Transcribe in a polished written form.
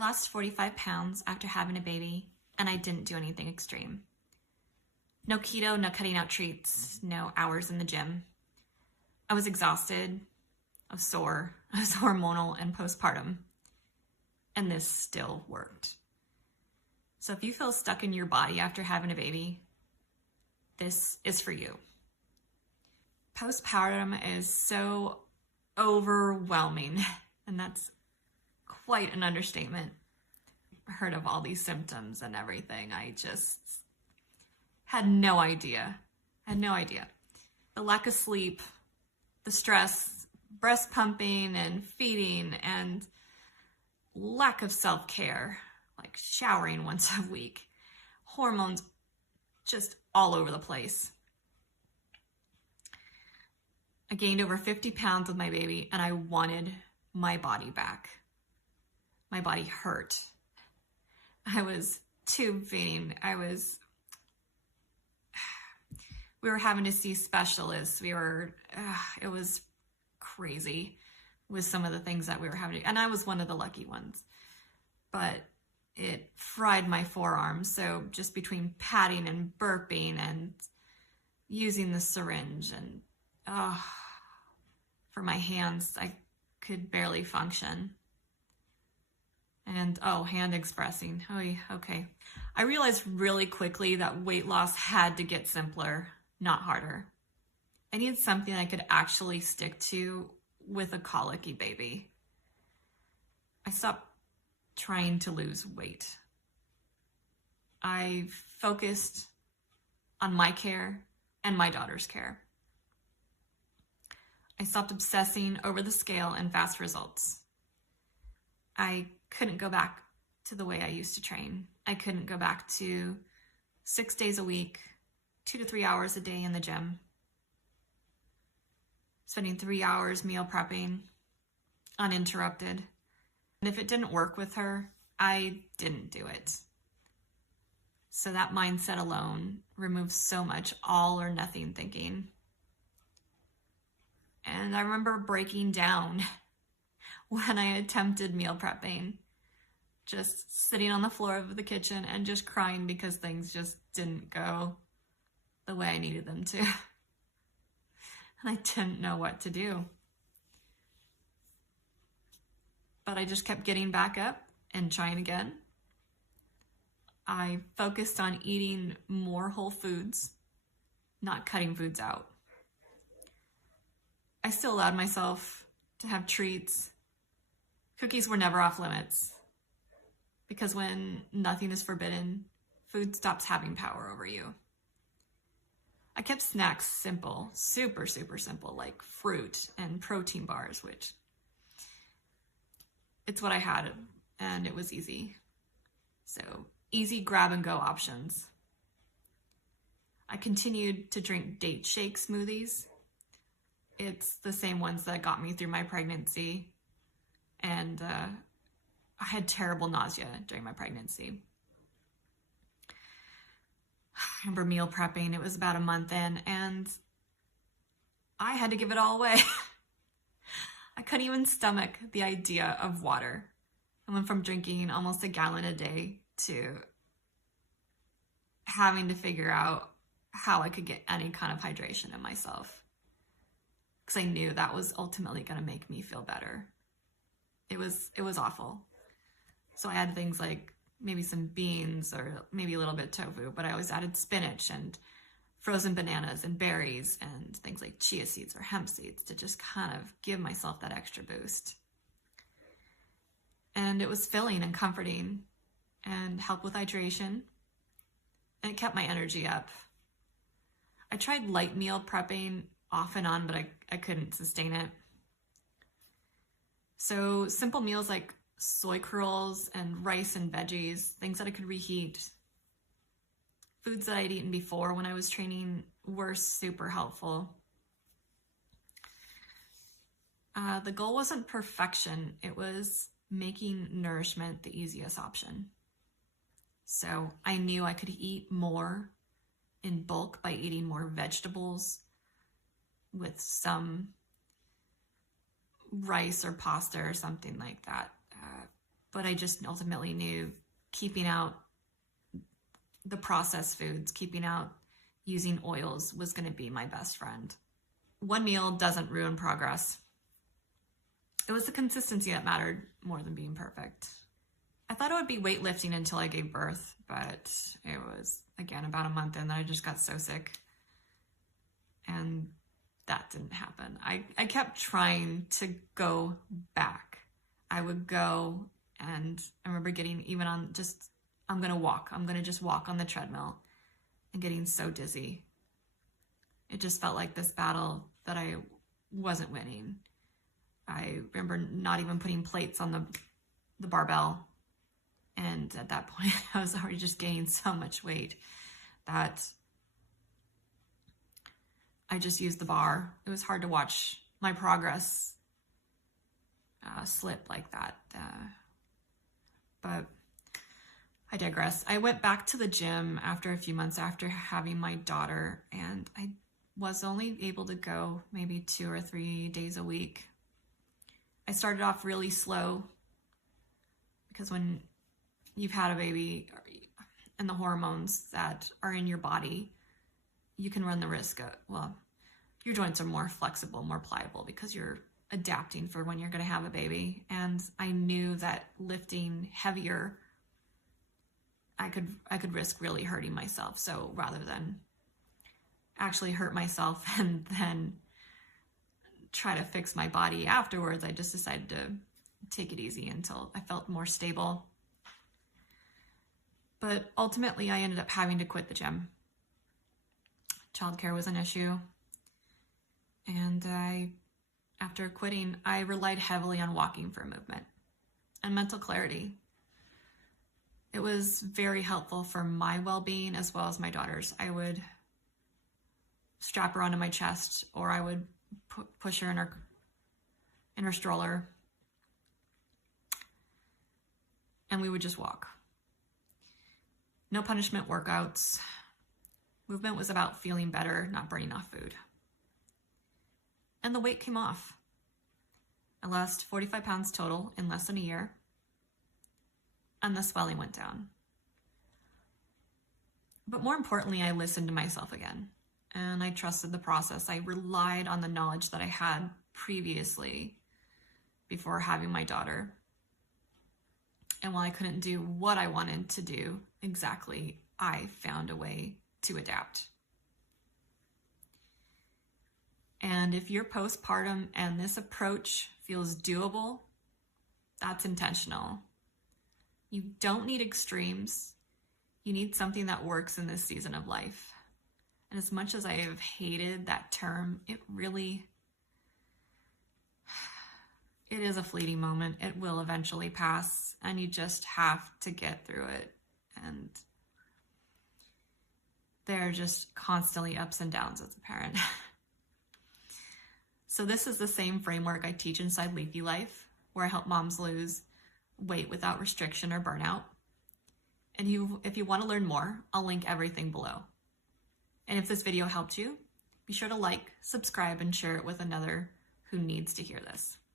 lost 45 pounds after having a baby, and I didn't do anything extreme. No keto, no cutting out treats, no hours in the gym. I was exhausted, I was sore, I was hormonal and postpartum, and this still worked. So if you feel stuck in your body after having a baby, this is for you. Postpartum is so overwhelming, and that's quite an understatement. I heard of all these symptoms and everything. I just had no idea. The lack of sleep, the stress, breast pumping and feeding, and lack of self-care, like showering once a week, hormones just all over the place. I gained over 50 pounds with my baby, and I wanted my body back. My body hurt. I was tube feeding. We were having to see specialists. It was crazy with some of the things that we were having to, and I was one of the lucky ones. But it fried my forearms. So just between patting and burping and using the syringe and for my hands, I could barely function. And hand expressing. Oh, yeah, okay. I realized really quickly that weight loss had to get simpler, not harder. I needed something I could actually stick to with a colicky baby. I stopped trying to lose weight. I focused on my care and my daughter's care. I stopped obsessing over the scale and fast results. I couldn't go back to the way I used to train. I couldn't go back to 6 days a week, 2 to 3 hours a day in the gym, spending 3 hours meal prepping, uninterrupted. And if it didn't work with her, I didn't do it. So that mindset alone removes so much all or nothing thinking. And I remember breaking down when I attempted meal prepping, just sitting on the floor of the kitchen and just crying because things just didn't go the way I needed them to. And I didn't know what to do. But I just kept getting back up and trying again. I focused on eating more whole foods, not cutting foods out. I still allowed myself to have treats. Cookies were never off limits, because when nothing is forbidden, food stops having power over you. I kept snacks simple, super, super simple, like fruit and protein bars, which it's what I had, and it was easy. So easy grab and go options. I continued to drink date shake smoothies. It's the same ones that got me through my pregnancy. And I had terrible nausea during my pregnancy. I remember meal prepping. It was about a month in, and I had to give it all away. I couldn't even stomach the idea of water. I went from drinking almost a gallon a day to having to figure out how I could get any kind of hydration in myself, because I knew that was ultimately going to make me feel better. It was awful. So I had things like maybe some beans or maybe a little bit of tofu, but I always added spinach and frozen bananas and berries and things like chia seeds or hemp seeds to just kind of give myself that extra boost. And it was filling and comforting and helped with hydration, and it kept my energy up. I tried light meal prepping off and on, but I couldn't sustain it. So simple meals like soy curls and rice and veggies, things that I could reheat. Foods that I'd eaten before when I was training were super helpful. The goal wasn't perfection. It was making nourishment the easiest option. So I knew I could eat more in bulk by eating more vegetables with some rice or pasta or something like that. But I just ultimately knew keeping out the processed foods, keeping out using oils was going to be my best friend. One meal doesn't ruin progress. It was the consistency that mattered more than being perfect. I thought it would be weightlifting until I gave birth, but it was, again, about a month in that I just got so sick. And that didn't happen. I kept trying to go back. I would go, and I remember getting even on just, I'm going to just walk on the treadmill, and getting so dizzy. It just felt like this battle that I wasn't winning. I remember not even putting plates on the barbell. And at that point, I was already just gaining so much weight that I just used the bar. It was hard to watch my progress slip like that. But I digress. I went back to the gym after a few months after having my daughter, and I was only able to go maybe 2 or 3 days a week. I started off really slow because when you've had a baby and the hormones that are in your body, you can run the risk of, well, your joints are more flexible, more pliable because you're adapting for when you're going to have a baby. And I knew that lifting heavier, I could risk really hurting myself. So rather than actually hurt myself and then try to fix my body afterwards, I just decided to take it easy until I felt more stable. But ultimately, I ended up having to quit the gym. Childcare was an issue. And after quitting, I relied heavily on walking for movement and mental clarity. It was very helpful for my well-being as well as my daughter's. I would strap her onto my chest, or I would push her in her stroller, and we would just walk. No punishment workouts. Movement was about feeling better, not burning off food. And the weight came off. I lost 45 pounds total in less than a year, and the swelling went down. But more importantly, I listened to myself again, and I trusted the process. I relied on the knowledge that I had previously before having my daughter. And while I couldn't do what I wanted to do exactly, I found a way to adapt. And if you're postpartum and this approach feels doable, that's intentional. You don't need extremes. You need something that works in this season of life. And as much as I have hated that term, it is a fleeting moment. It will eventually pass, and you just have to get through it. And there are just constantly ups and downs as a parent. So this is the same framework I teach inside Leafy Life, where I help moms lose weight without restriction or burnout. And if you want to learn more, I'll link everything below. And if this video helped you, be sure to like, subscribe, and share it with another who needs to hear this.